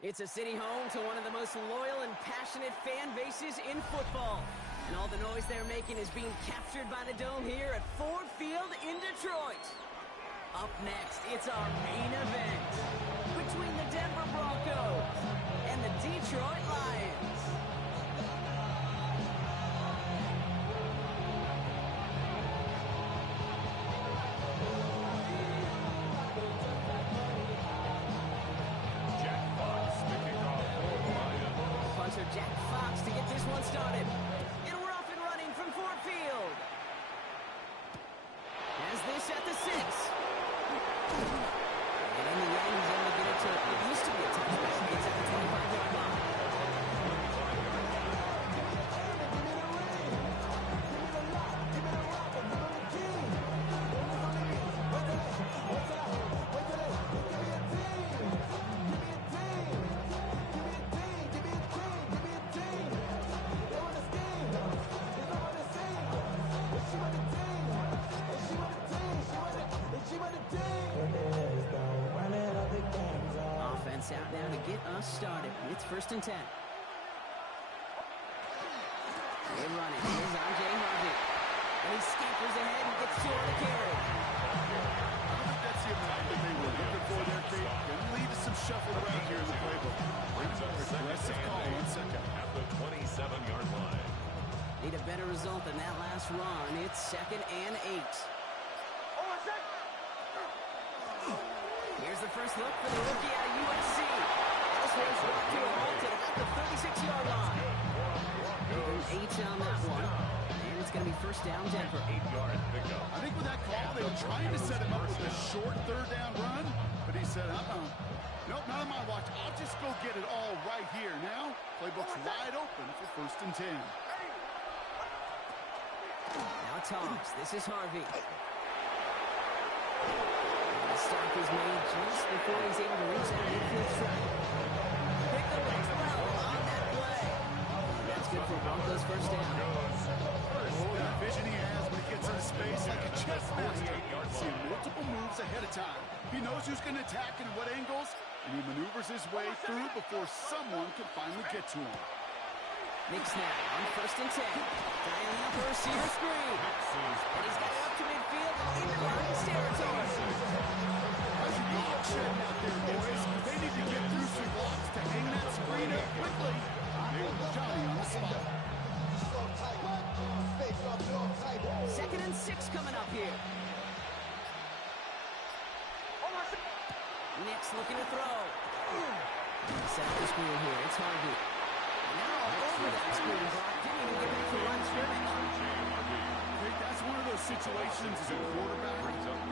It's a city home to one of the most loyal and passionate fan bases in football. And all the noise they're making is being captured by the Dome here at Ford Field in Detroit. Up next, it's our main event between the Denver Broncos and the Detroit Lions. Jack Fox to get this one started. And we're off and running from Ford Field. Has this at the 6. And in the end, he's able to get it to, it used to be a touchback. It's at the 25-yard line. Offense out now to get us started. It's 1st and 10. They're running. Here's J. Harvey. And he scampers ahead and gets 2 on the carry. I think that's the amount that they were looking for there, Kate. Going to lead to some shuffle around here in the playbook. Aggressive call on second. At the 27-yard line. Need a better result than that last run. It's 2nd and 8. Here's the first look for the rookie out of USC. This one's brought to a halt at about the 36-yard line. 8 on that one. And it's going to be 1st down Denver. 8-yard pickup. I think with that call, they were trying to set him up with a short 3rd down run, but he said, nope, not on my watch. I'll just go get it all right here. Now, playbook's wide open for 1st and 10. Now toss. This is Harvey. Stop is made just before he's able to reach that midfield strike. Pick the wins well on that play. That's good for Broncos 1st down. That vision he has when he gets into space like a chess master. Seeing multiple moves ahead of time. He knows who's going to attack and what angles, and he maneuvers his way through before someone can finally get to him. Nick snap on 1st and 10. Dialing up a receiver screen. And he's got it up to midfield and into Lions territory. There's a dog shedding out there, boys. They need to get through some blocks to hang that screen up quickly. Johnny on the spot. 2nd and 6 coming up here. Nick's looking to throw. Set up the screen here. It's Harvey. Now over that screen block. Didn't even get back to line scrimmage. That's one of those situations as a quarterback.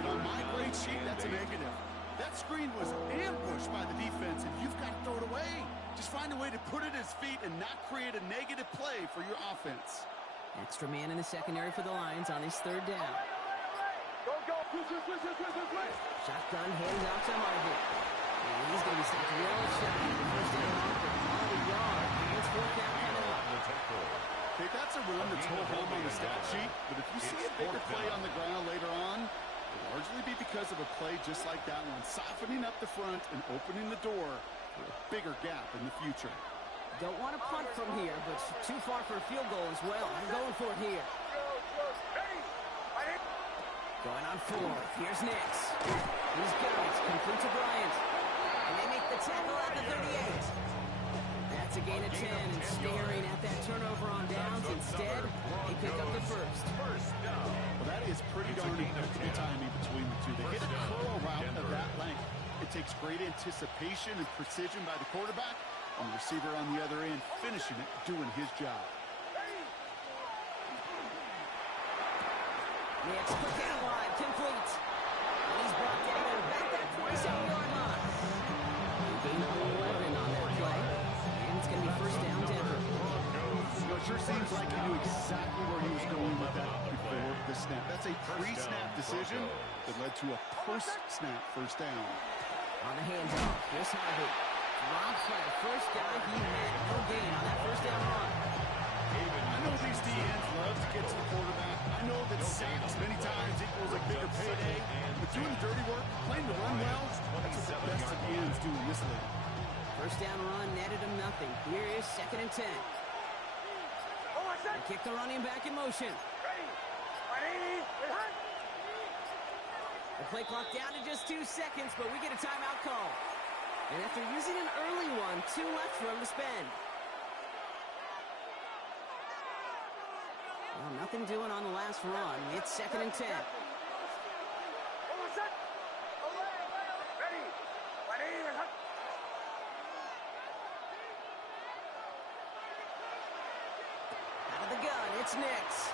But on my grade sheet, that's a negative. That screen was ambushed by the defense, and you've got to throw it away. Just find a way to put it at his feet and not create a negative play for your offense. Extra man in the secondary for the Lions on his 3rd down. Shotgun hands out to Harvey. And he's going to be stopped real shy. 1st down marker on the yard. And it's 4th down coming up. Okay, that's a run that's hold home on the stat sheet, but if you see a bigger play on the ground later on, it'll largely be because of a play just like that one, softening up the front and opening the door for a bigger gap in the future. Don't want to punt from here, but too far for a field goal as well. I'm going for it here. Going on 4th. Here's Nix. He's got it. Complete to Bryant. And they make the tackle at the 38. That's a gain of 10, and staring at that turnover on downs. Instead, they pick up the 1st. Well, that is pretty darn impeccable timing between the two. They hit a curl route of that length. It takes great anticipation and precision by the quarterback, and the receiver on the other end finishing it, doing his job. Nix, quick out wide, complete. And he's brought down at about that 27-yard line. Gain of 11 on that play. And it's going to be 1st down Denver. It sure seems like he knew exactly where he was going with that before the snap. That's a pre-snap decision that led to a post-snap 1st down. On the handoff, here's Harvey. Drops by the 1st guy he met. No gain on that 1st down run. I know these DNs love to get to the quarterback. I know that sacks many times equals a bigger payday. But doing the dirty work, playing the run well, that's what the best of the ends do in this league. First down run netted him nothing. Here is 2nd and 10. They kick the running back in motion. The play clock down to just 2 seconds, but we get a timeout call. And after using an early one, 2 left for him to spend. Well, nothing doing on the last run. It's 2nd and 10. Out of the gun, it's Nix.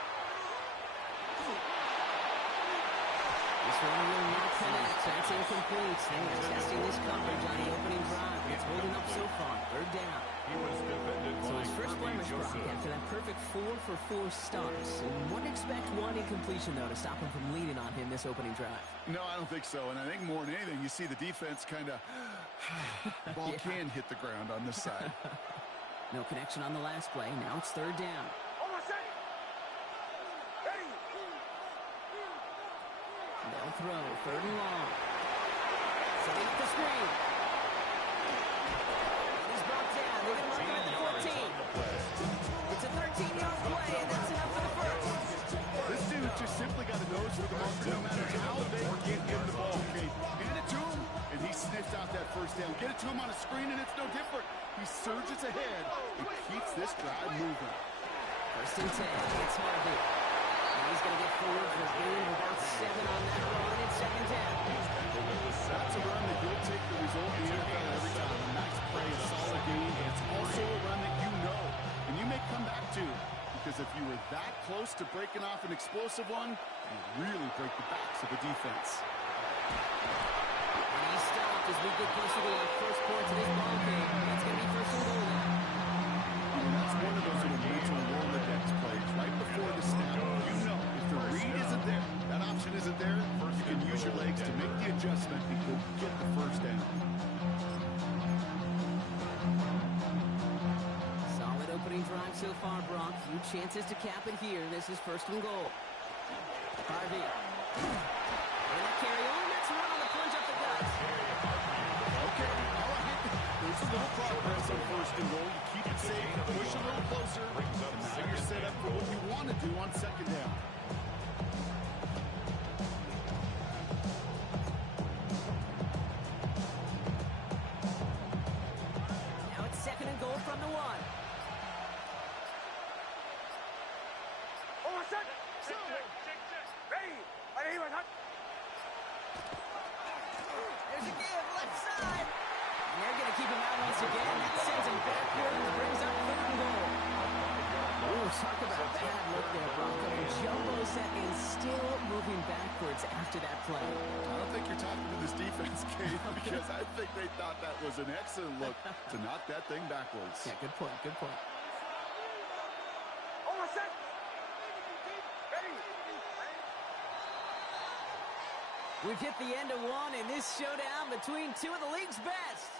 This one will not connect. That's incomplete. They're testing this coverage on the opening drive. It's holding up so far. 3rd down. He was defended So by his first blemish, Brock, after that perfect 4 for 4 starts. And wouldn't expect one incompletion, though, to stop him from leading on him this opening drive. No, I don't think so. And I think more than anything, you see the defense kind of ball can hit the ground on this side. No connection on the last play. Now it's 3rd down. They'll throw. 3rd and long. Setting up the screen. And he's brought down. They're going to mark him at the 14. It's a 13-yard play, and that's enough for the first. This dude just simply got a nose for the market. No matter how they get him the ball, okay? Hand it to him, and he sniffs out that first down. Get it to him on a screen, and it's no different. He surges ahead and keeps this drive moving. 1st and 10. It's Harvey. And he's going to get forward for a gain of about 7 on that run. It's 2nd down. That's a run that you'll take the result in the NFL every time. A nice play, a solid game, and it's also a run that you know. And you may come back to, because if you were that close to breaking off an explosive one, you really break the backs of the defense. And he's stopped as we get closer to our first points of this ball game. It's going to be 1st and goal now. That's one of those little mental Rolodex plays right before the snap. You know, if the read isn't there, that option isn't there, you can use your legs to make the adjustment and go get the first down. Solid opening drive so far, Brock. Few chances to cap it here. This is 1st and goal. Harvey. And that carry on. That's one on the plunge up the gut. Okay, all right. There's a little progress on 1st and goal. You keep it safe, push a little closer, and now you're set up for what you want to do on 2nd down. Now it's 2nd and goal from the 1. There's a give, left side. And they're going to keep him out once again. That sends him backward and brings up 3rd and goal. Oh, talk about a bad look there, Bronco. Jumbo set and still moving backwards after that play. I don't think you're talking to this defense, Kate, because I think they thought that was an excellent look to knock that thing backwards. Yeah, good point, good point. We've hit the end of one in this showdown between 2 of the league's best.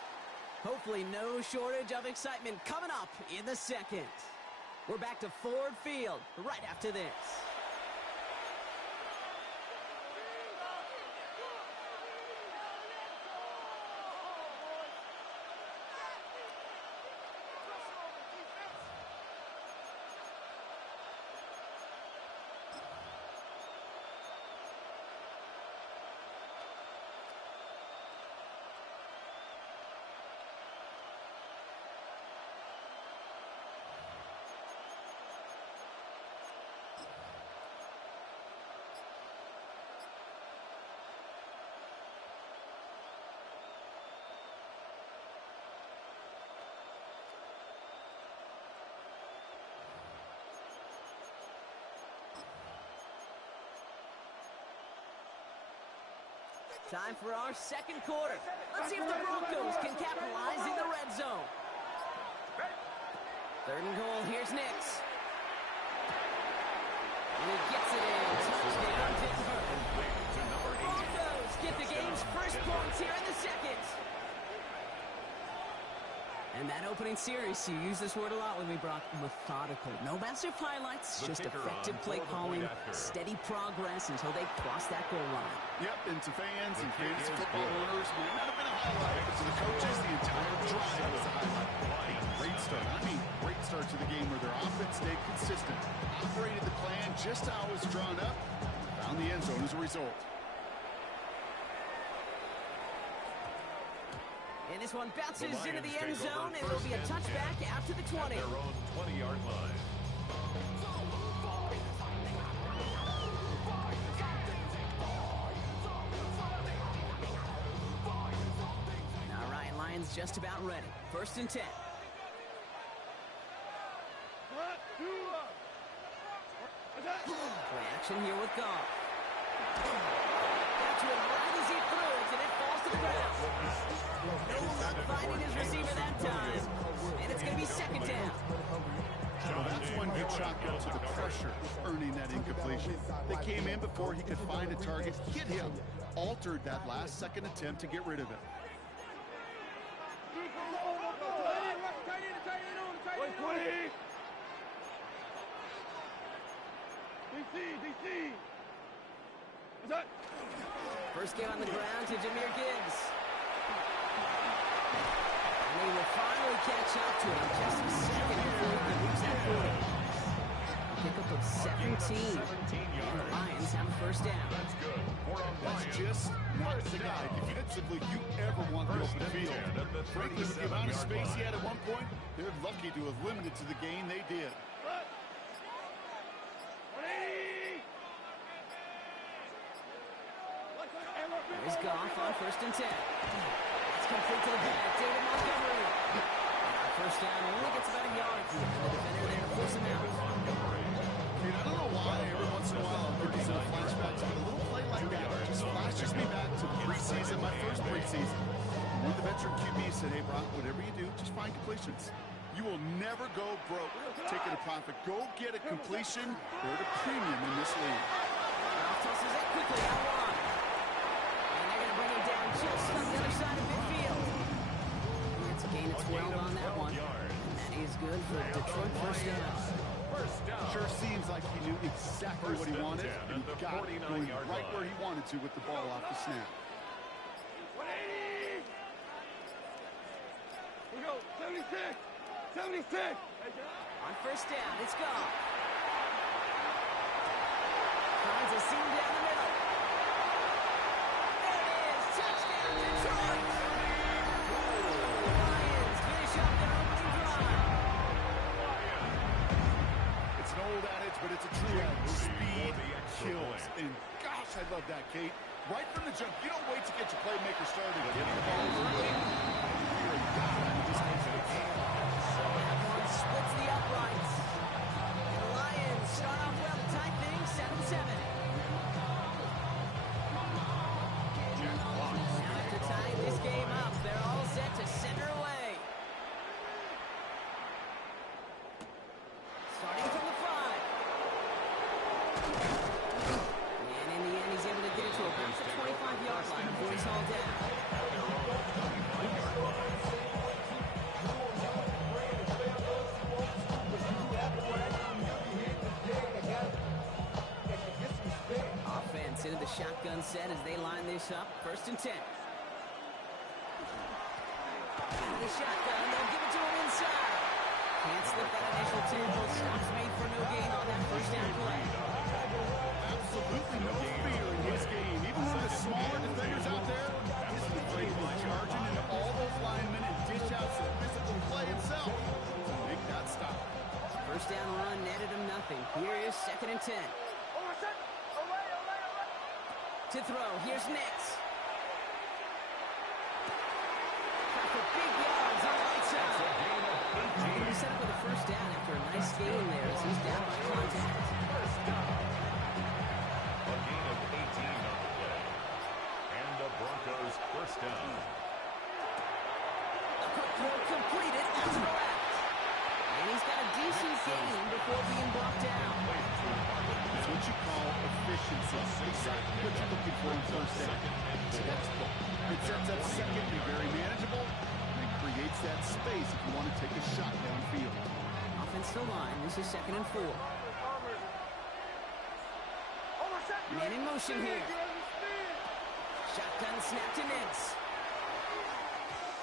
Hopefully no shortage of excitement coming up in the 2nd. We're back to Ford Field right after this. Time for our 2nd quarter. Let's see if the Broncos can capitalize in the red zone. 3rd and goal. Here's Nix. And he gets it in. Touchdown, Denver. Broncos get the game's first points here in the 2nd. And And that opening series, you use this word a lot with me, Brock, methodical. No massive highlights, just effective play calling, steady progress until they cross that goal line. Yep, and to fans and fantasy football owners, might not have been a highlight, but to the coaches, the entire drive was a highlight. Great start. I mean, great start to the game where their offense stayed consistent, operated the plan just how it was drawn up, found the end zone as a result. And this one bounces into the end zone, and it'll be a touchback after the 20. At their own 20-yard line. All right, Lions just about ready. 1st and 10. Play action here with Goff. Got to it right as he threw it, and it falls to the ground. No luck finding his receiver that time. And it's going to be 2nd down. Well, that's one you chalk up to the pressure earning that incompletion. They came in before he could find a target, hit him, altered that last-second attempt to get rid of it. First game on the ground to Jahmyr Gibbs. And he will finally catch up to him just a second before he can reach that 40. Pickup of 17. And the Lions have a 1st down. That's good. That's just not the guy defensively you ever want to open the field. Frankly, with the amount of space he had at one point, they're lucky to have limited to the gain they did. There's Goff on 1st and 10. It's complete to the back, David Montgomery. And 1st down only gets about a yard. The defender there to force him out. And I don't know why every once in a while I'm getting some flashbacks, but a little play like that just flashes me back to preseason, my first preseason. When the veteran QB said, hey, Brock, whatever you do, just find completions. You will never go broke taking a profit. Go get a completion. They're the premium in this league. Goff tosses it quickly out wide. And they're going to bring him down just on the other side of midfield. That's a gain of 12 on that one. And that is good for Detroit 1st down. Sure seems like he knew exactly what he wanted, and he got it going right where he wanted to with the ball off the snap. We go, 76! 76! On 1st down, it's Goff. Finds a seam down the middle. There it is! Touchdown, Detroit! The Lions finish up their opening drive. It's an old adage, but it's a true adage. Speed kills. And gosh, I love that, Kate. Right from the jump, you don't wait to get your playmaker started. Get the ball early. You're a god in this case of the game. That one splits the uprights. And the Lions start off well to tie things 7-7. Now after tying this game up, they're all set to center away. Starting from the 5. And in the end, he's able to get it to about the 25-yard line before he's hauled down. Offense into the shotgun set as they line this up. 1st and 10. Into the shotgun, they'll give it to him inside. Can't slip that initial tackle. Stops made for no gain on that 1st down play. Absolutely no fear in his game. Even with the smaller defenders out there, isn't afraid of charging into all those linemen and dish out some physical play himself to make that stop. 1st down run netted him nothing. Here is 2nd and 10. To throw, here's Nix. Got the big yards on the right side. He set up with a 1st down after a nice gain there as he's down by contact. A gain of 18 on the play. And the Broncos 1st down. A quick throw completed out to the left. And he's got a decent gain before being brought down. It's what you call efficiency. Exactly what you're looking for in 1st down. Textbook. It sets up 2nd, be very manageable, and create creates that space if you want to take a shot downfield. Offensive line, this is 2nd and 4. Man in motion here. Shotgun snap to Nix.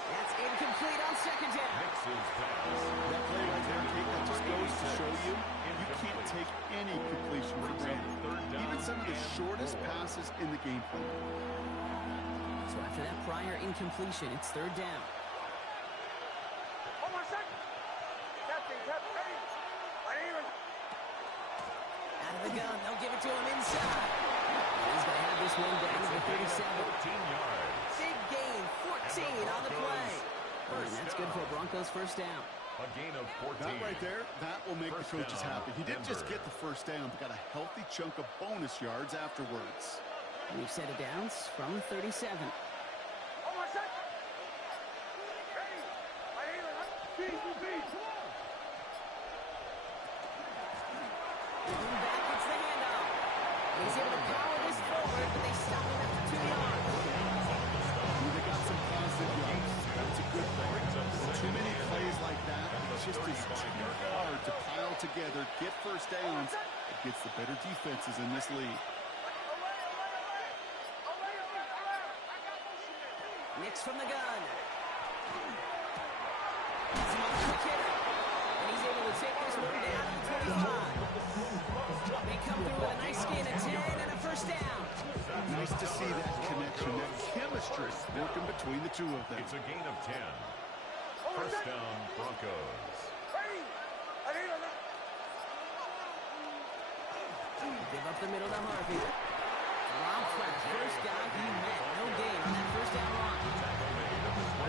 That's incomplete on 2nd down. That play right there, Kate, that just goes to show you can't take any completion for granted. Even some of the shortest passes in the game plan. So after that prior incompletion, it's 3rd down. Out of the gun, they'll give it to him inside. He's going to have this one down to the 37. 14 yards. Big gain, 14 on the play. And that's good for Broncos 1st down. A gain of 14. That right there, that will make the coaches happy. He didn't just get the 1st down, but got a healthy chunk of bonus yards afterwards. We've set of downs from 37. Back gets the handoff. He's able to power this forward, but they stop him after 2 yards. They got some positive yards. That's a good thing. Too many plays like that, it's just too hard to pile together, get 1st downs against the better defenses in this league. Nix from the gun. He's a quick hitter. And he's able to take this one down to the 25. They come through with a nice gain of 10 and a 1st down. Nice to see that connection, that chemistry working between the two of them. It's a gain of 10. 1st down, Broncos. Give up the middle to Harvey. Rob flat, 1st guy he met. No gain on that 1st down run.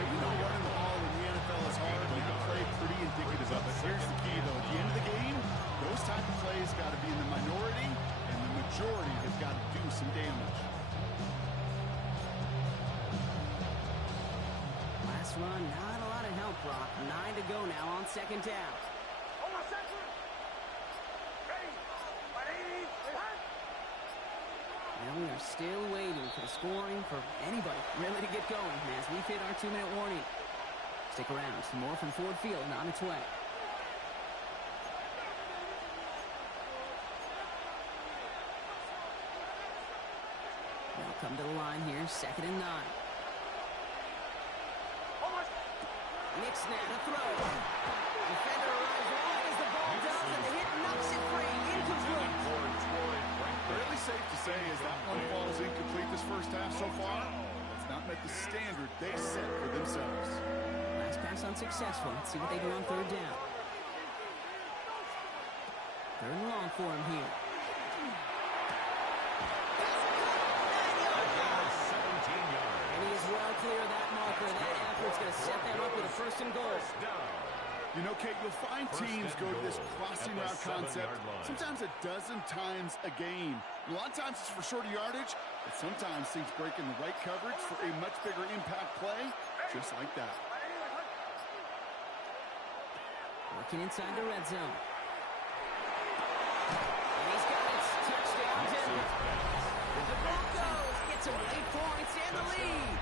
You know, running the ball in the NFL is hard, and that play pretty indicative of it. Here's the key, though. At the end of the game, those type of plays got to be in the minority, and the majority have got to do some damage. Last run, not a lot of help, Brock. 9 to go now on 2nd down. And we are still waiting for the scoring for anybody really to get going as we've hit our 2-minute warning. Stick around. Some more from Ford Field and on its way. They'll come to the line here, 2nd and 9. Nix now to throw. Defender arrives right as the ball does, and the hit knocks it free. Incomplete. Fairly safe to say as that one falls incomplete this 1st half so far, it's not met the standard they set for themselves. Last pass unsuccessful. Let's see what they do on 3rd down. 3rd and long for him here. And he is well clear of that marker. That effort's going to set them up with a 1st and goal. You know, Kate, you'll find teams go to this crossing route concept sometimes a dozen times a game. A lot of times it's for shorter yardage, but sometimes things break in the right coverage for a much bigger impact play, just like that. Working inside the red zone. And he's got it. Touchdown, Denver. The Broncos get some 8 points and the lead.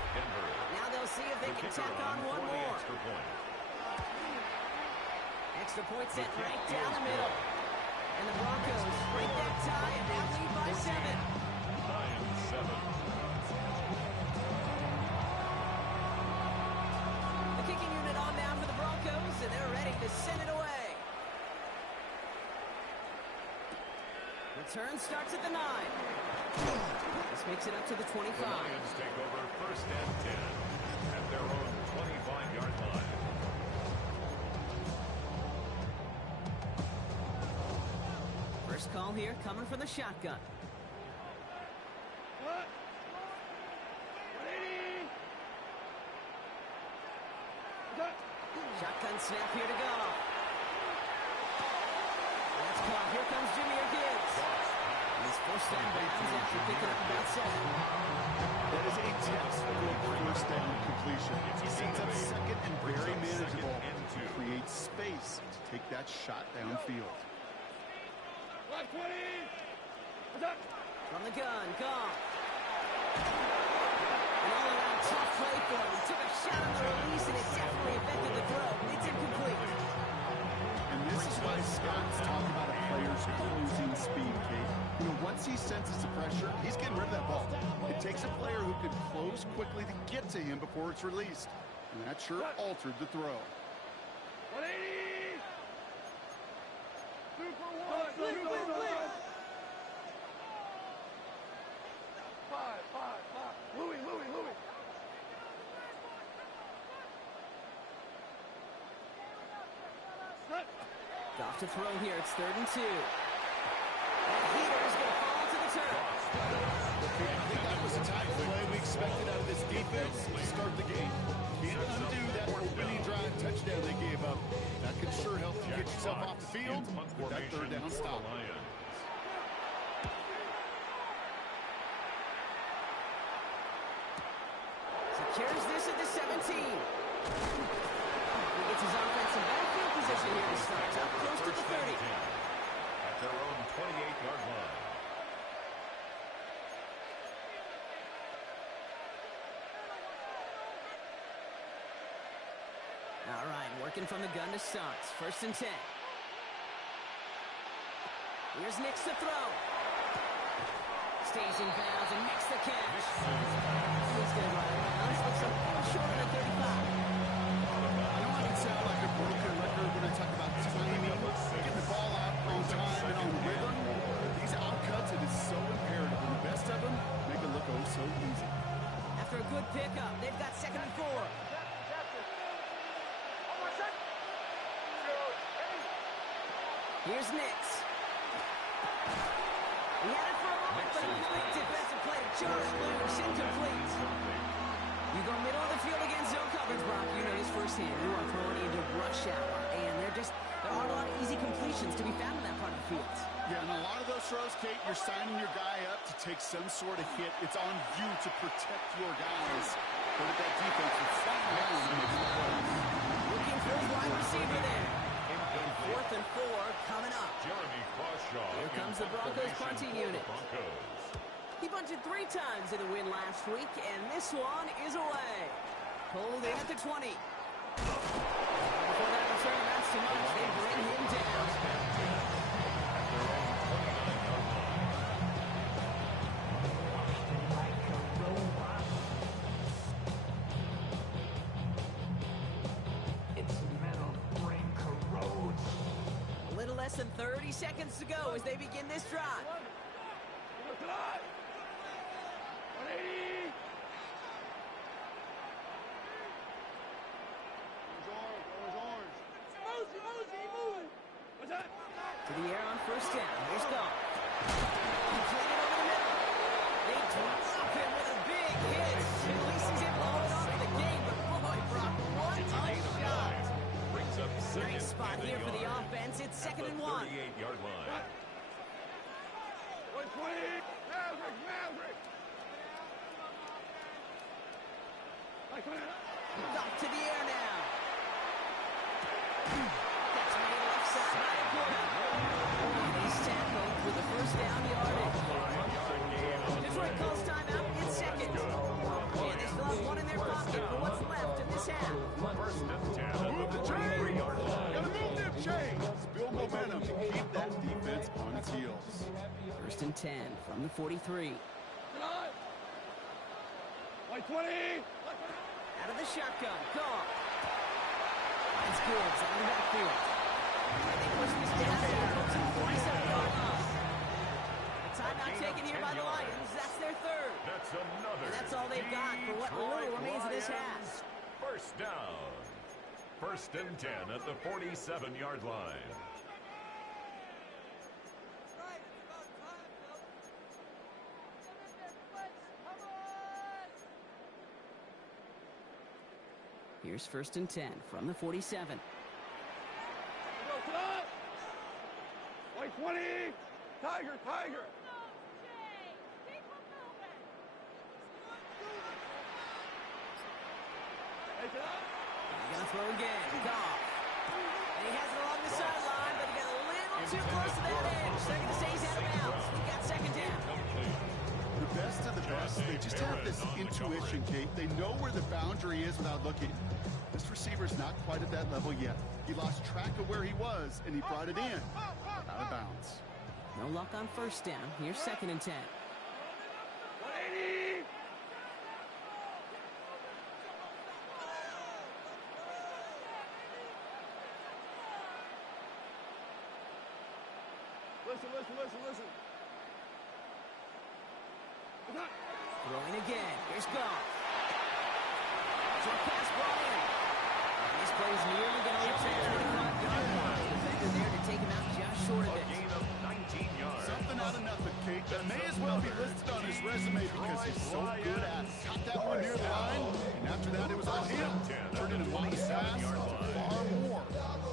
Now they'll see if they can tack on one more. Extra point set right down the middle. And the Broncos break that tie and now lead by 7. 9-7. The kicking unit on now for the Broncos, and they're ready to send it away. Return starts at the 9. This makes it up to the 25. The Lions take over 1st and 10 at their own 25-yard line. First call here coming from the shotgun. Shotgun snap here to go. That's caught. Here comes Jahmyr Gibbs. He's forced down bounds after picking up about 7. That is a textbook 1st down completion. He sets up 2nd and very manageable to create space to take that shot downfield. From the gun, Goff. And all-around tough play for him. He took a shot on the release, and it definitely affected the throw. It's incomplete. And this is why Scott's talking about a player's closing speed, Kate. You know, once he senses the pressure, he's getting rid of that ball. It takes a player who can close quickly to get to him before it's released. And that sure altered the throw. 180! 2 for 1! 2 for 1! 5. Louis. Off to throw here. It's 3rd and 2. That heater is going to fall to the turf. I think that was the type of play we expected out of this defense to start the game. Can't undo that opening drive touchdown they gave up. That could sure help you get yourself off the field with that 3rd down stop. Secures this at the 17. He gets his offense in backfield position here to start. Up close to the 30. At their own 28-yard line. All right, working from the gun to start. 1st and 10. Here's Nix to throw. Stays in bounds and makes the catch. He's going to run around. Looks a little short of the 35. I know I can sound like a broken record when I talk about timing, getting the ball out on time and on rhythm. These outcuts, it is so imperative. And the best of them make it look oh so easy. After a good pickup, they've got 2nd and 4. Here's Nix. He had it for a moment, but a quick defensive play to Charles Blues, incomplete. You go middle of the field against zone coverage, Brock. You know this firsthand. You are throwing into rush hour, and there aren't a lot of easy completions to be found in that part of the field. Yeah, and a lot of those throws, Kate, you're signing your guy up to take some sort of hit. It's on you to protect your guys. But if that defense is flying down and making the plays. Looking for his wide receiver there. 4th and 4 coming up. Jeremy Crawshaw. Here comes the Broncos punting unit. He punted 3 times in the win last week, and this one is away. Pulled in at the 20. Before that return amounts to much, they bring him down. A little less than 30 seconds to go as they begin this drive. 180! What's that? To the air on 1st down. Here's Goff. Completed over the middle. They drop him with a big hit. At least he's able to hold on to the game. But boy, Brock, what a shot. Brings up Great spot here for the offense. It's 2nd and 1. 38-yard line. 120! Maverick! Goff to the air now. That's made left side by a quarter. He's tackled with the 1st down yardage. Detroit calls timeout. It's 2nd. And they still have 1 in their pocket for what's left of this half. 1st and 10 at the 43-yard line. Gotta move them chains. Build momentum. Keep that defense on its heels. 1st and 10 from the 43. 120! Out of the shotgun. Goff. Finds Gibbs on the backfield. And they push this down to the 47-yard line. The timeout taken here by the Lions. That's their 3rd. That's another. And that's all they've got for what little remains of this half. 1st down. 1st and 10 at the 47-yard line. Here's 1st and 10 from the 47. 120! Tiger! He's going to throw again. Goff. And he has it along the sideline, but he got a little too close to that edge. They're going to say he's out of bounds. We got 2nd down. The best of the best, they just have this intuition, Kate. They know where the boundary is without looking. This receiver's not quite at that level yet. He lost track of where he was, and he brought it in. Out of bounds. No luck on first down. Here's 2nd and 10. 180. Listen. Throwing again. Here's Goff. Short pass brought in. And this play's nearly going to reach that 25-yard line. Defender there to take him out just short of A it. gain of 19 yards. Something out of nothing, Kate. That may as well be listed on his resume because he's so good at it. Caught that one near the line, and after that it was all him. Turned in a modest pass, far more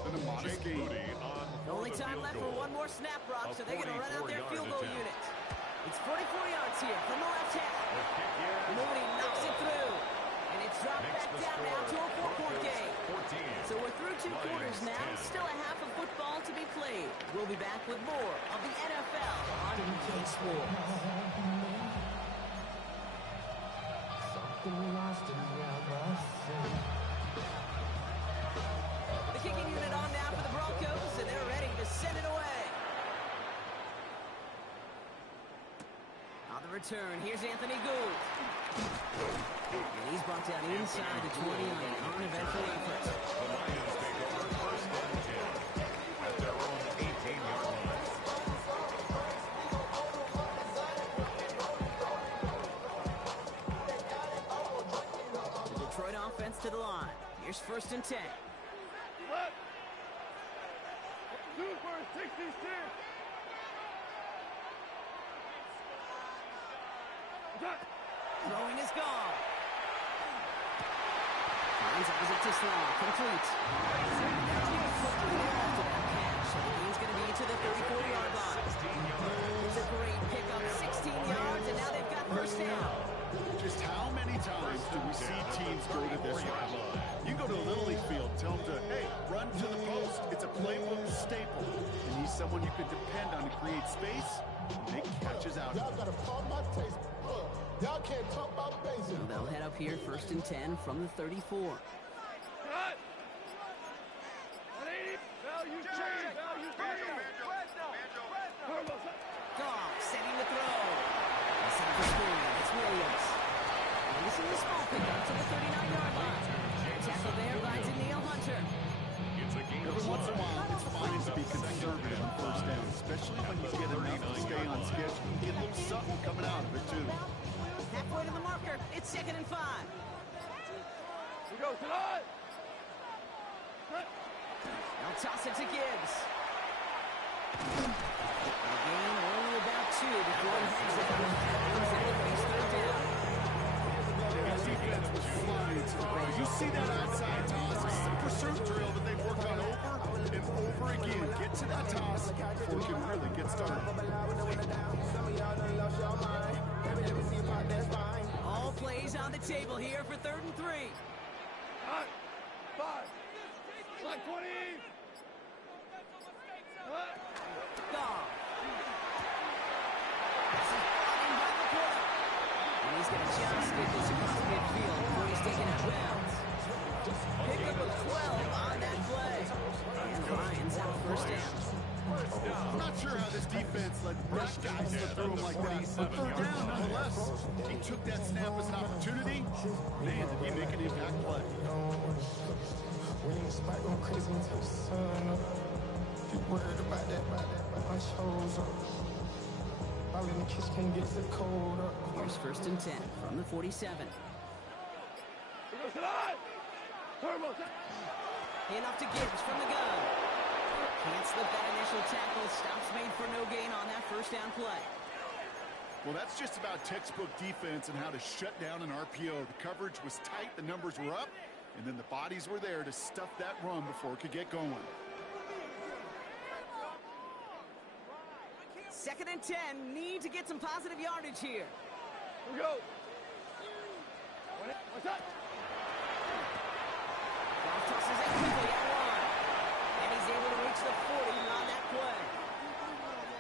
than a modest gain. Only time left for one more snap, Rob, so they're going to run out their field goal unit. It's 44 yards here from the left half. Mooney knocks it through. And it's dropped back down now to a 4-point game. So we're through 2 quarters now. Still a half of football to be played. We'll be back with more of the NFL on EA Sports. The kicking unit on now for the Broncos, and they're ready to send it away. On the return, here's Anthony Gould. And he's brought down inside the 20 on an uneventful effort. The Lions take over 1st and 10 at their own 18-yard line. The Detroit offense to the line. Here's 1st and 10. What? 2 for 66. Throwing is gone. Finds Isaac to Sloan. Complete. Now he quickly after that catch. So the game's going to be to the 34-yard line. It's a great pickup. 16 yards, and now they've got 1st down. Just how many times do we see teams go to this route? You go to a Little League field, tell them to, hey, run to the post. It's a playbook staple. And he's someone you can depend on to create space and make catches out of. Y'all gotta pump my taste. Y'all can't talk about basics. So they'll head up here 1st and 10 from the 34. Cut. 180. Value change. Goff setting the throw. It's out for screen. It's Williams. And this is a small pickup to the 39-yard line. Tackle there by Danielle Hunter. Every once in a while, it's fine to be conservative on 1st down, especially when you get enough to stay on schedule. You get a little something coming out of it, too. Halfway to the marker. It's 2nd and 5. We go tonight. They'll toss it to Gibbs. Again, only about 2 before he heads out. He's in the face 3rd down. His defense was flying to the ball. You see that outside toss, a super surf drill that they've worked on over and over again. Get to that toss before it can really get started. All plays on the table here for 3rd and 3. Cut. 5. Like 20. Cut. Goff. This is brought in by the corner. And he's going to just get this across midfield before he's taken out of bounds. Pickup of 12 on that play. And the Lions have 1st down. I'm not sure how this defense let brush guys slip through him like that. But 3rd down, nonetheless. He took that snap as an opportunity. Man, did he make an impact play. We ain't spike going crazy until the sun up. People worried about that, my shows up. All in the kiss can't get the cold up. Here's 1st and 10 from the 47. We go tonight. Turbo. Handoff to Gibbs from the gun. Can't slip that initial tackle. Stops made for no gain on that 1st down play. Well, that's just about textbook defense and how to shut down an RPO. The coverage was tight, the numbers were up, and then the bodies were there to stuff that run before it could get going. 2nd and 10. Need to get some positive yardage here. We go. What's that? Goff tosses it quickly at 1. And he's able to reach the 40 on that play.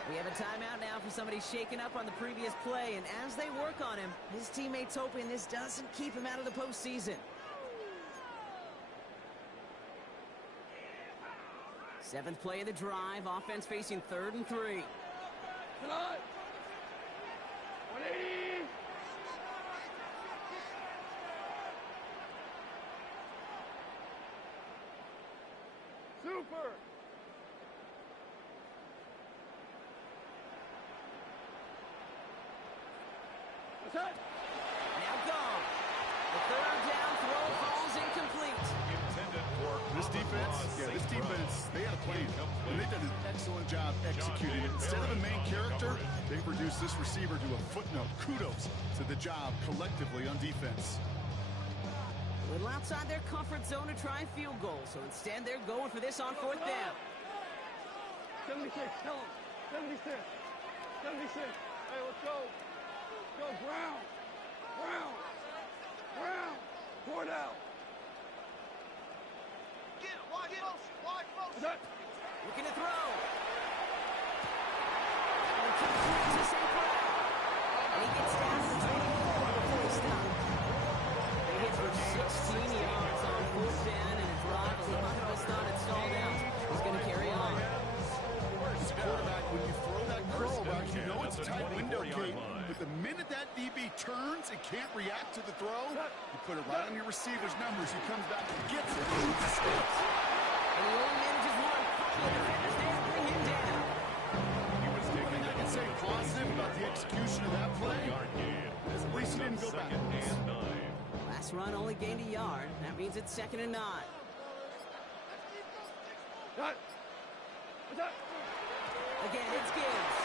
We have a timeout now for somebody shaken up on the previous play, and as they work on him, his teammates hoping this doesn't keep him out of the postseason. Seventh play of the drive, offense facing 3rd and 3. Tonight. 180. Super. That's it. Now gone. The 3rd down throw falls incomplete. Intended for This defense, they had a plan, and they've done an excellent job executing it. Instead of a main character, they've reduced this receiver to a footnote. Kudos to the job collectively on defense. A little outside their comfort zone to try and field goal, so instead they're going for this on 4th down. 76, tell him. 76. 76. Hey, let's go. Go, Brown. Brown. Brown. 4 down. Is that? Looking to throw. And complete to St. Brown. And he gets down to the 24 before he stops. They hit for 16 yards on 4th down and a drive. The Buccaneers thought it stalled out. He's going to carry on. As a quarterback, when you throw that curl route, you know it's a tight window, Kate. But the minute that DB turns and can't react to the throw, you put it right on your receiver's numbers. He comes back and gets it. And he escapes. And he only manages one. The defenders there bring him down. One thing I can say positive about the execution of that play is at least he didn't go backwards. Last run only gained a yard. That means it's 2nd and 9. That. Is that? Again, it's Gibbs.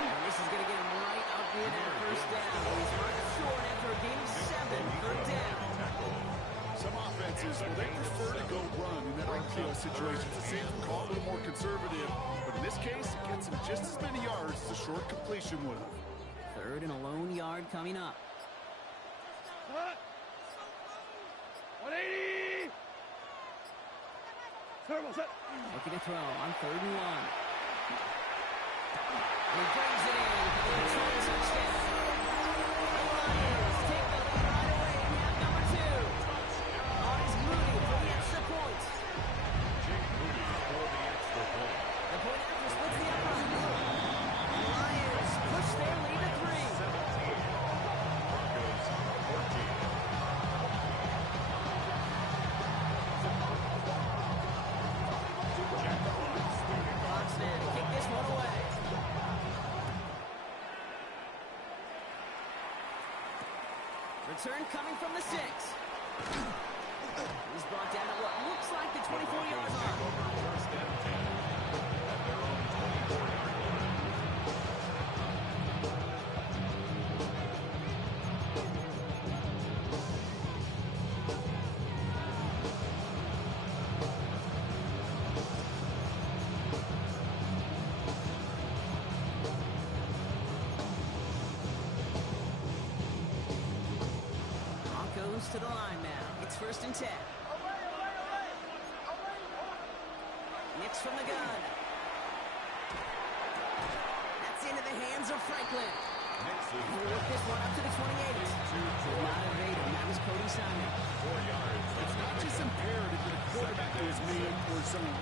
And this is going to get him right up near that 1st down. He's run short after a gain of 7, 3rd down. Some offenses, well, they prefer to go run in that RPO situation. It's a safe call, a little more conservative. But in this case, it gets him just as many yards as a short completion would have. 3rd and a lone yard coming up. What? 180. Terrible set. Looking to throw on 3rd and 1. And he brings it in for the return touchdown. The Lions take the lead right away in half number 2. Here's Moody for the extra point. Jake Moody for the extra point. The point after splits the upright. The Lions push their lead to 3. 17. Broncos 14. Fox now to kick this one away. Return coming from the 6. He's brought down at what looks like the 24-yard line. First and 10 at their own 24-yard line. Broncos to the line now. It's 1st and 10. Nix from the gun. That's into the hands of Franklin. He'll work this one up to the 28. Not evading. That was Cody Simon. 4 yards. It's not just imperative that a quarterback is man or zone.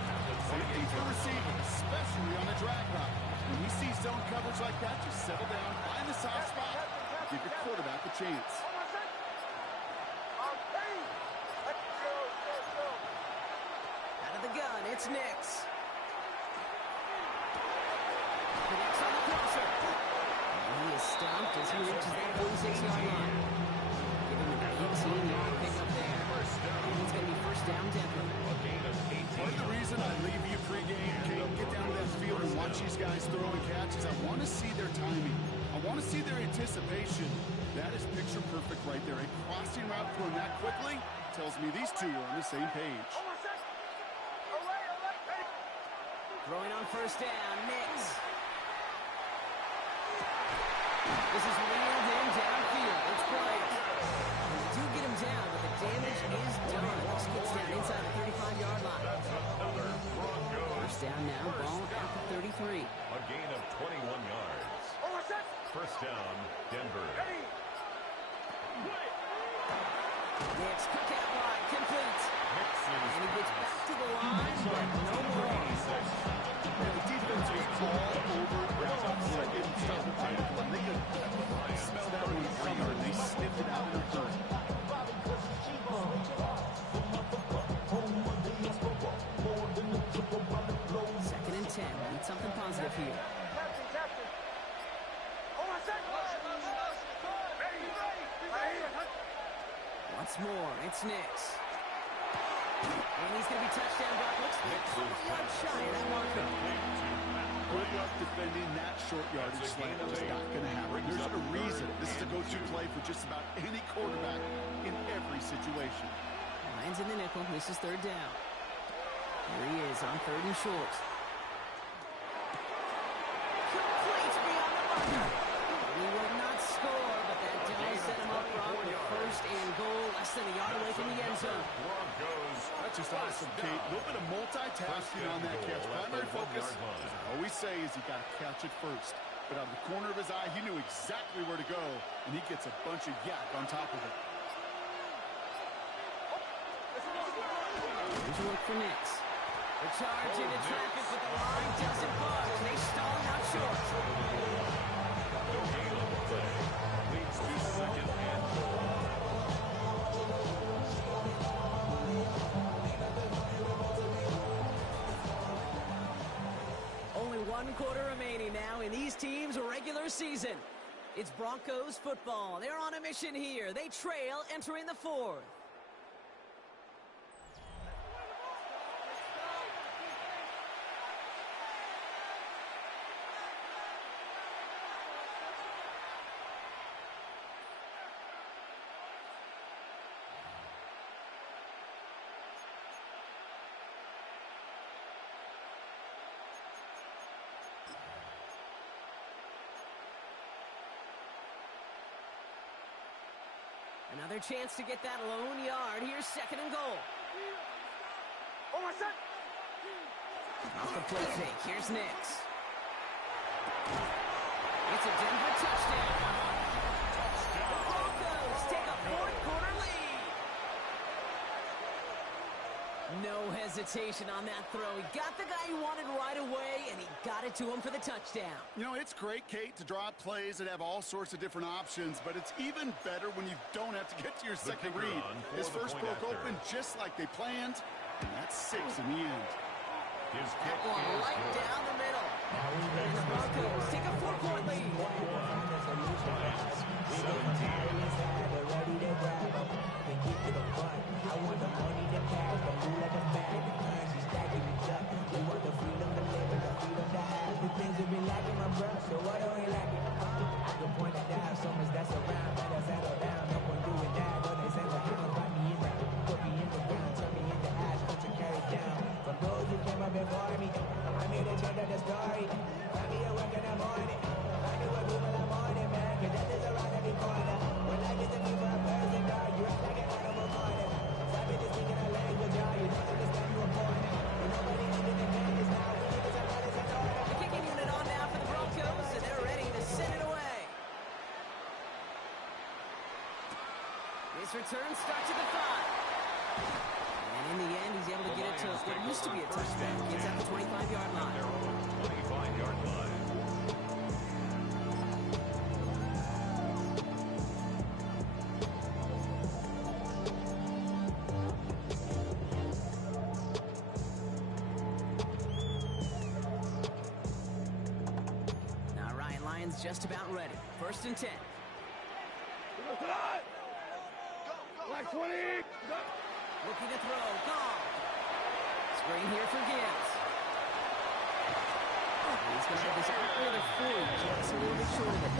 Same thing for receiving, especially on the drag route. When you see zone coverage like that, just settle down, find the soft spot, give your quarterback a chance. Out of the gun, it's Nix. Connects on the crosser. And he is stopped as he reaches that 46-yard line. Giving him an 18-yard pickup there. And it's going to be 1st down Denver. A gain of 18. Part of the reason I leave you pregame, Kate, get down to that field and watch these guys throw and catch is I want to see their timing. I want to see their anticipation. That is picture perfect right there. A crossing route thrown that quickly tells me these two are on the same page. Throwing on 1st down, Nix. This is reeled in downfield. It's Bryant. They do get him down, but the damage is done. This gets down inside the 35-yard line. That's another Broncos. 1st down now, ball at the 33. First down, Denver. Nix, quick out wide, complete. And he gets back to the line, but no more. The defense was all over the second and third. They could smell that one coming, and they sniffed it out in a hurry. Second and 10. Need something positive here. Once more, it's Nix. And he's going to be touchdown block. Looks like a yard shy of that marker. Good luck defending that short yardage slant. Just not going to happen. There's a reason. This is a go-to play for just about any quarterback in every situation. Lions in the nickel. This is third down. Here he is on third and short. Complete beyond the marker. He will not score, but that does set him up wrong with first and goal, less than a yard away from the end zone. That's just awesome, Kate. A little bit of multitasking on that catch. Primary focus, as I always say, is you got to catch it first. But out of the corner of his eye, he knew exactly where to go, and he gets a bunch of yak on top of it. Here's a look for Nix. The charge into traffic, but the line doesn't budge. They stall him out short. No gain on the play. Leads to second and goal. Only one quarter remaining now in these teams' regular season. It's Broncos football. They're on a mission here. They trail entering the fourth. Another chance to get that lone yard. Here's second and goal. Off the play fake. Here's Nix. It's a Denver touchdown. The Broncos take a fourth quarter lead. No hesitation on that throw. He got the guy he wanted right away, and he got it to him for the touchdown. You know, it's great, Kate, to draw up plays that have all sorts of different options, but it's even better when you don't have to get to your second read. His first broke open just like they planned, and that's 6 in the end. His That kick one is right good. down the middle. And the Broncos take a 4-point lead. Lions, 17. The kicking unit on now for the Broncos, and they're ready to send it away. His return starts at the 5. And in the end, he's able to get it to what used to be a touchdown. Gets at the 25-yard line. Their own 25-yard line. Now Ryan Lyons just about ready. First and 10. Like 20. Looking to throw. Gone. Screen here for Gibbs. He's going to have this out near the 40. Just a little bit short of it.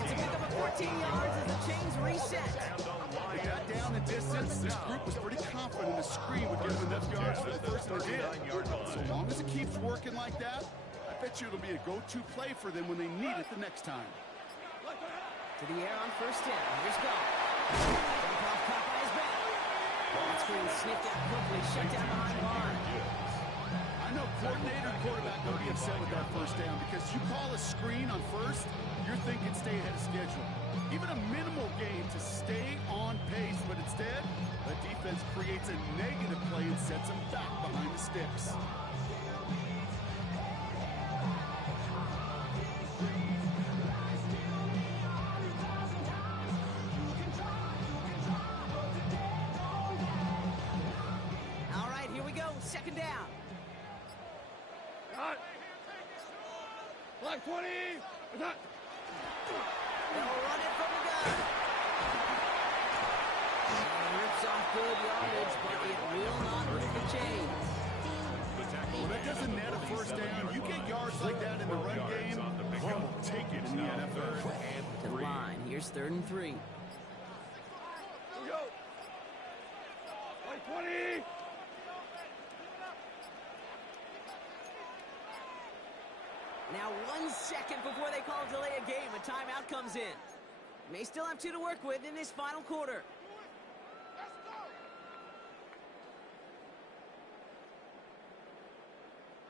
It's a pick up of 14 yards as the chains reset. With that down the distance, this group was pretty confident the screen would give them enough yards for the first and 10. So long as it keeps working like that, I bet you it'll be a go-to play for them when they need it the next time. To the air on first down. Here's Goff. Jump off caught by his back. That screen sniffed out quickly, shut down behind the line. I know coordinator quarterback going to be upset with that first down because you call a screen on first, you're thinking stay ahead of schedule. Even a minimal gain to stay on pace, but instead, the defense creates a negative play and sets them back behind the sticks. All right, here we go. Second down. Like 20. They'll run it from the gun. And rips off good yardage, but it will not move the chains. Well, that doesn't net a first down. You get yards like that in the run game, well, take it in the NFL. To the line. Here's 3rd and 3. Here we go. Like 20. Now 1 second before they call delay a game, a timeout comes in. May still have 2 to work with in this final quarter.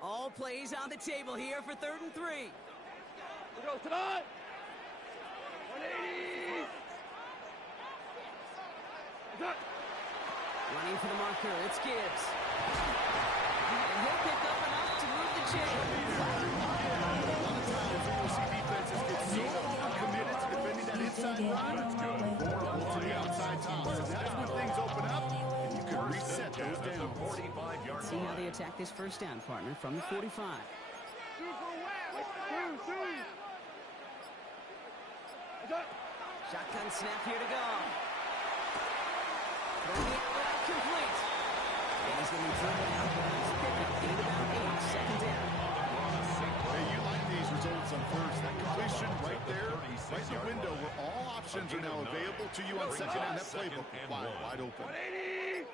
All plays on the table here for 3rd and 3. Here we go tonight. 180. Running for the marker, it's Gibbs. And he'll pick up enough to move the chains. Defenses get so committed to defending that inside run, it's vulnerable to the outside toss. And that's when things open up, and you can reset those downs. See how they attack this first down, partner, from the 45. Shotgun snap here to go. Throwing it out complete. And he's going to be driven out of his pickup. Gain about 8, second down. Hey, you like these results on first. That completion right there, right in the window where all options are now available to you on second down. That playbook wide open. 180.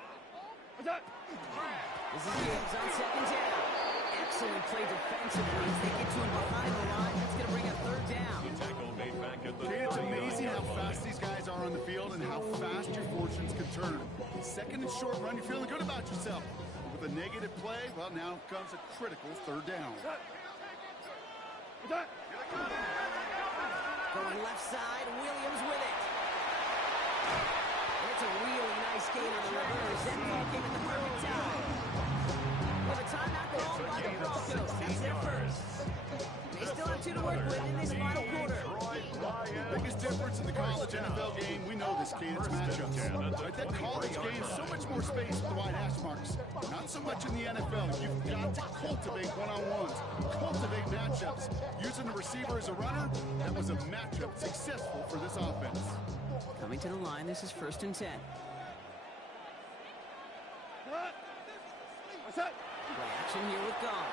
This is Gibbs on second down. Excellent play defensively as they get to him behind the line. That's going to bring up 3rd down. Okay, it's amazing how fast these guys are on the field and how fast your fortunes can turn. Second and short run, you're feeling good about yourself. But with a negative play, well, now comes a critical 3rd down. Going left side, Williams with it. And it's a really nice gain on the reverse. That ball came at the perfect time. With a timeout called by the Broncos. That's their first. They still have 2 to work with in this final quarter. The biggest difference in the college NFL game, we know this, Kane, it's matchups. Right, that college game, so much more space with the wide hash marks. Not so much in the NFL. You've got to cultivate one-on-ones, cultivate matchups. Using the receiver as a runner, that was a matchup successful for this offense. Coming to the line, this is 1st and 10. Play action here with Goff.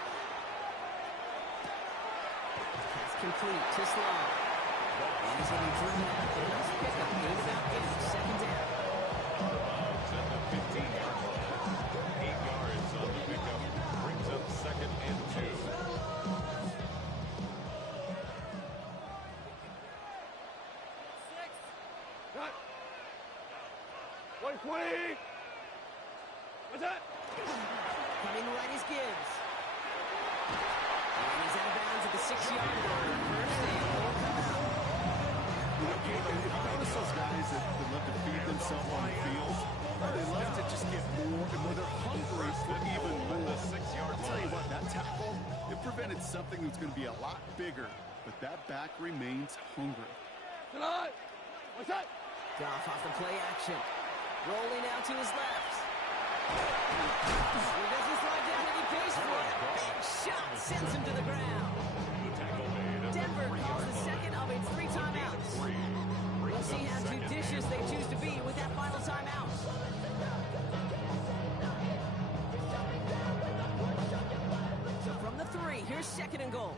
Pass complete to Sloan. And he's going to be driven out of his pickup. Gain about 8, second down. At the 15-yard line. 8 yards on the pickup. Brings up 2nd and 2. Coming right is Gibbs. And he's out of bounds at the 6-yard line. First and goal coming up. You know, Kane, if you notice those guys that love to feed themselves on the field, they love to just get more and more. They're hungry for even more. I'll tell you what, that tackle, it prevented something that's going to be a lot bigger, but that back remains hungry. Goff off the play action. Rolling out to his left. He doesn't slide down any pace for it. Big shot sends him to the ground. Denver calls the second of its 3 timeouts. We'll see how judicious they choose to be with that final timeout. So from the 3, here's 2nd and goal.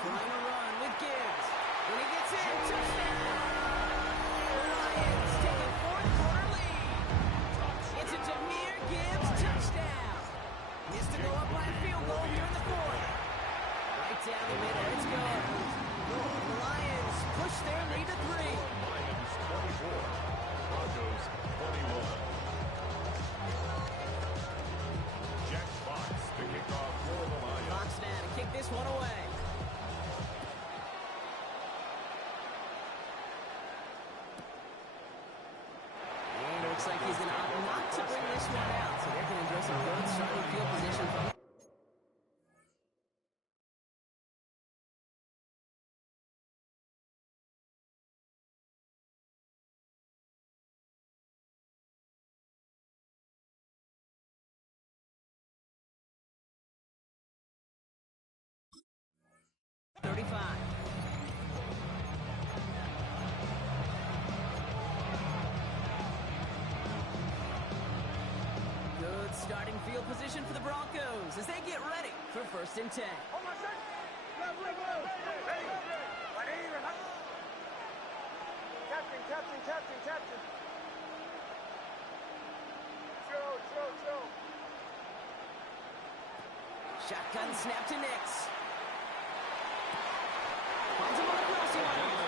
Trying to run with Gibbs. When he gets in, touchdown! The Lions take a 4th quarter lead. looks like he's going to opt not to bring this one out, so they're going to enjoy some good starting field position from him. Good starting field position for the Broncos as they get ready for 1st and 10. Captain. Throw. Shotgun snap to Nix. Finds him on a crossing line.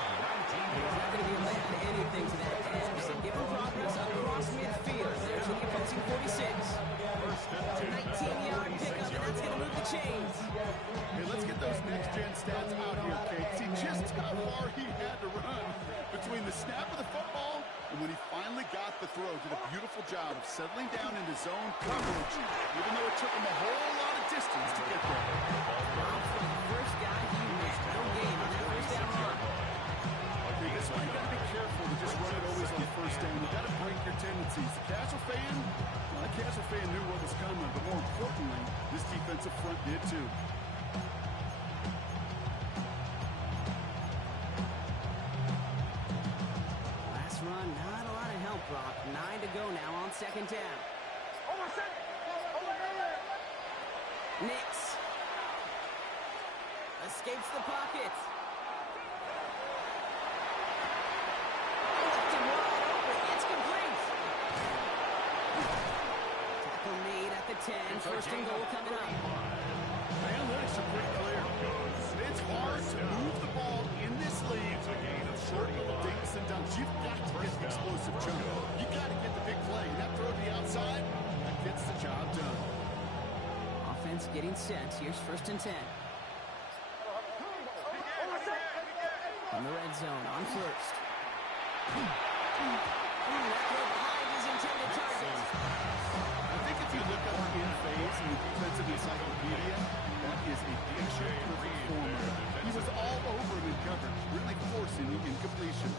He's not going to be able to add anything to that edge, so give him progress across midfield. There's the opposing 46. 19-yard pickup, and that's going to move the chains. Hey, let's get those next-gen stats out here, Kate. See just how far he had to run between the snap of the football and when he finally got the throw. Did a beautiful job of settling down into zone coverage, even though it took him a whole lot of distance to get there. First guy he missed. No gain on that first down run. Okay, this one you got to be careful to just run it always on first down. You got to break your tendencies. The casual fan knew what was coming, but more importantly, this defensive front did too. Last run, not a lot of help, Brock. 9 to go now on 2nd down. Nix escapes the pocket. Left him wide open. It's complete. Tackle made at the 10. 1st and goal coming up. The analytics are pretty clear. It's hard to move the ball in this league. Short little dinks and dunks. You've got to get the explosive jump. You've got to get the big play. And that throw to the outside, that gets the job done. Offense getting set. Here's 1st and 10. From the red zone on 1st. That throw behind his intended target. I think if you look up in phase in the defensive encyclopedia, that is a picture-perfect formula. He was all over him in coverage, really forcing the incompletion.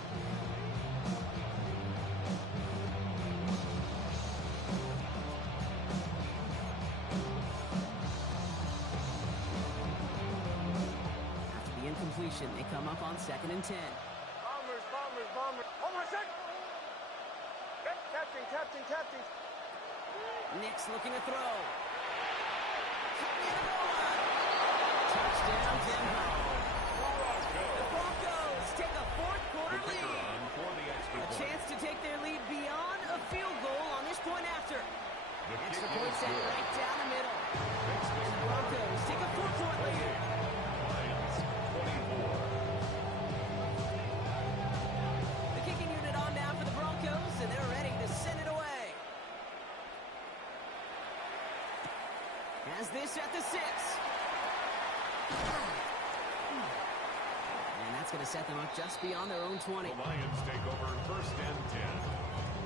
After the incompletion, they come up on 2nd and 10. Bombers. Hold on a second. Captain. Nix looking to throw. Touchdown, Denver. The Broncos take a 4th quarter lead. A chance to take their lead beyond a field goal on this point after. Extra point set right down the middle. The Broncos take a 4-point lead. The kicking unit on now for the Broncos, and they're ready to send it away. Has this at the 6. And that's going to set them up just beyond their own 20. The Lions take over 1st and 10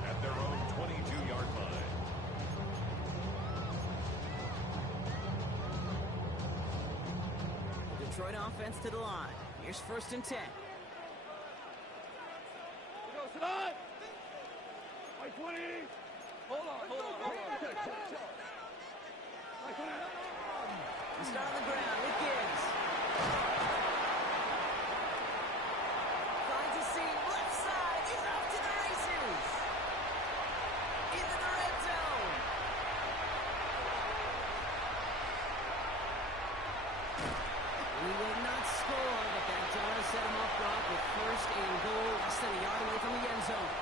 at their own 22-yard line. The Detroit offense to the line. Here's 1st and 10. Tonight. By 20. Hold on. We start on the ground with Gibbs. Finds a seam, left side, he's off to the races. Into the red zone. He will not score, but that does set him off, Brock, with 1st and goal, less than a yard away from the end zone.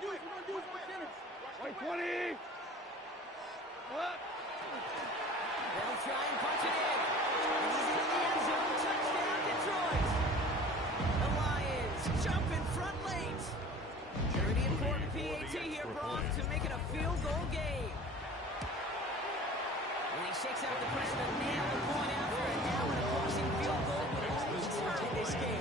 White 20. What? They'll try and punch it in. Easy to the end zone. Touchdown, Detroit. The Lions jump in front late. Pretty important PAT here, Brock, to make it a field goal game. And he shakes out the press, but nail the point after. And now an opposing field goal will only tie this game.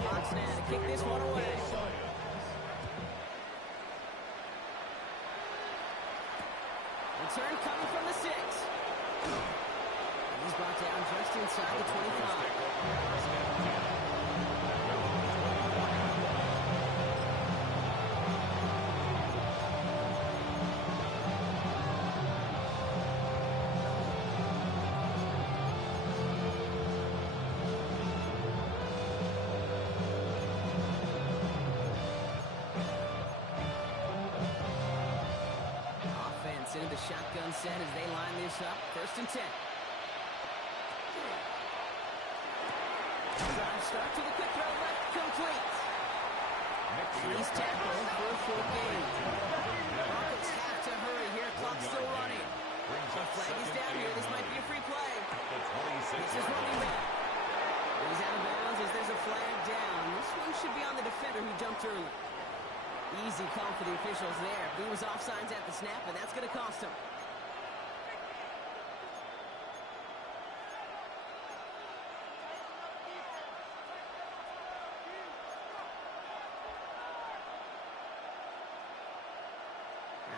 Fox now to kick this one away. Return coming from the 6. And he's brought down just inside the 25. Into the shotgun set as they line this up. 1st and 10. Start to the quick throw left, complete. He's tackled for a full gain. Broncos have to hurry here. Clock still running. The flag is down here. This might be a free play. This is running back. He's out of bounds as there's a flag down. This one should be on the defender who jumped early. Easy call for the officials there. He was offsides at the snap, and that's going to cost him.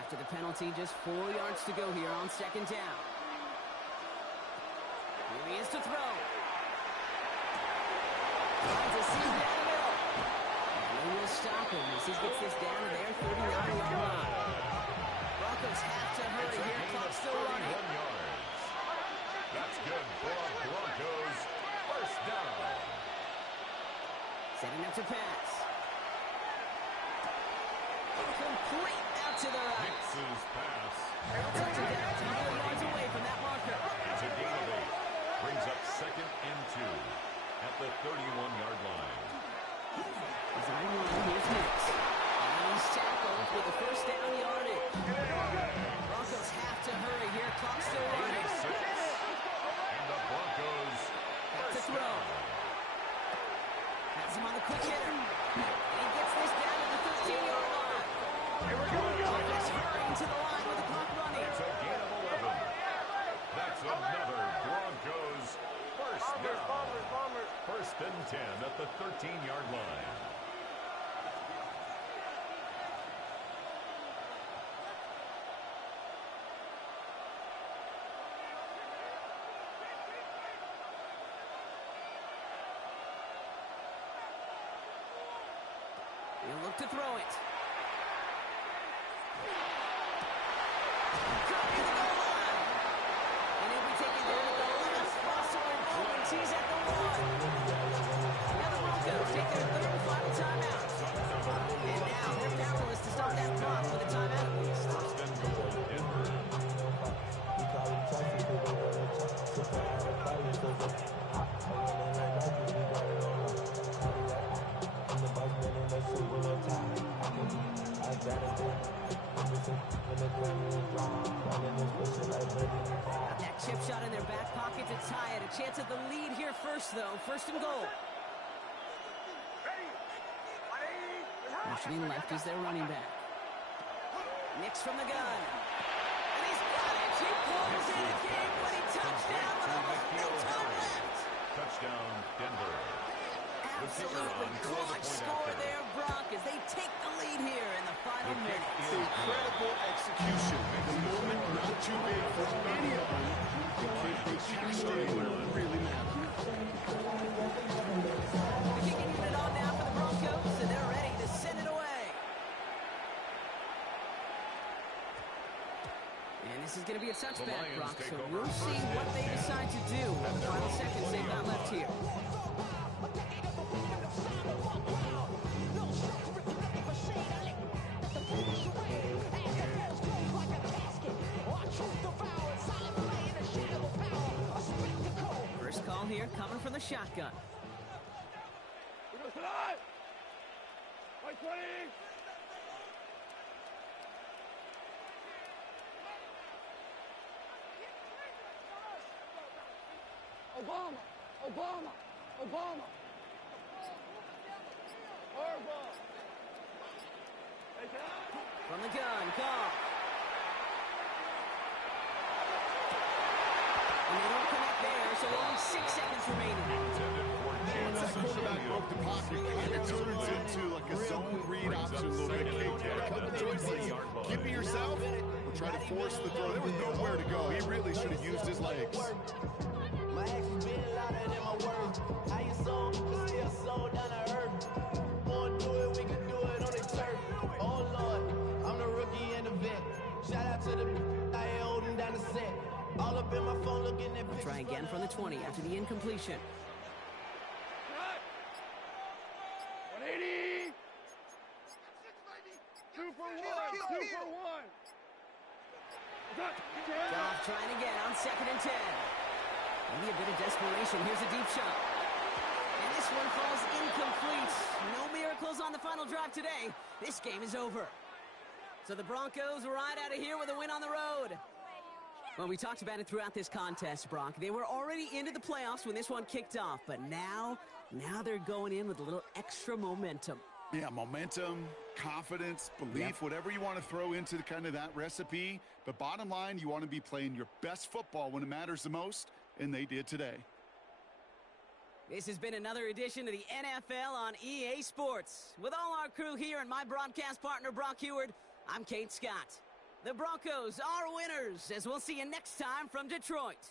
After the penalty, just 4 yards to go here on 2nd down. Here he is to throw. Finds a seam down the middle. And they will stop him as he gets this down to their 39-yard line. Broncos have to hurry here. Clock still running. That's good for Broncos. 1st down. Setting up to pass. Complete out to the right. Mixes pass. Touchdown, a couple of yards away from that marker. It's a gain of 8. Brings up 2nd and 2 at the 31-yard line. He's on the line. Here's Nix. And he's tackled for the 1st down yardage. Broncos have to hurry here. Clock still running. 6. And the Broncos Back to 1st throw. down. Has him on the quick hitter. And he gets this down to the 15-yard line. Broncos hurrying to the line with the clock running. It's a gain of 11. That's another Broncos 1st down. 1st and 10 at the 13-yard line. He'll look to throw it. He's at the line. Now the Broncos take their 3rd and final timeout. And now they're powerless to start that clock with a timeout at least. 1st and goal, Denver. Got that chip shot in their back pocket to tie it. A chance at the lead here first, though. 1st and goal. Motioning left is their running back. Nix from the gun. And he's got it. He pulls in a game-winning touchdown with almost no time left. Touchdown, Denver. Absolutely clutch score there, Brock, as they take the lead here in the final minutes. Incredible execution. The moment not too big for any of them. They cashed in when it really mattered. The kicking unit on now for the Broncos, and they're ready to send it away. And this is going to be a touchback, Brock, so we'll see what they decide to do with the final seconds they've got left here. here, coming from the shotgun. We go tonight. White 20. Obama. Harbaugh. From the gun, call. And they don't connect there, so only 6 seconds remaining. Once that quarterback broke the pocket, it kind of turns into like a zone read option a little bit. You got a couple choices. Keep it yourself or try to force the throw. There was nowhere to go. He really should have used his legs. My actions been louder than my words. How you sold, but still sold down to earth. Wanna do it, we can do it on the turf. Oh Lord, I'm the rookie and the vet. Shout out to the I ain't holding down the set. All up in my phone looking at pictures. Try again from the 20 after the incompletion. 180. 2 for 1. 2 for 1. Goff trying again on 2nd and 10. Maybe a bit of desperation. Here's a deep shot. And this one falls incomplete. No miracles on the final drive today. This game is over. So the Broncos ride out of here with a win on the road. Well, we talked about it throughout this contest, Brock. They were already into the playoffs when this one kicked off, but now they're going in with a little extra momentum. Yeah, momentum, confidence, belief, whatever you want to throw into kind of that recipe. But bottom line, you want to be playing your best football when it matters the most, and they did today. This has been another edition of the NFL on EA Sports. With all our crew here and my broadcast partner, Brock Heward, I'm Kate Scott. The Broncos are winners, as we'll see you next time from Detroit.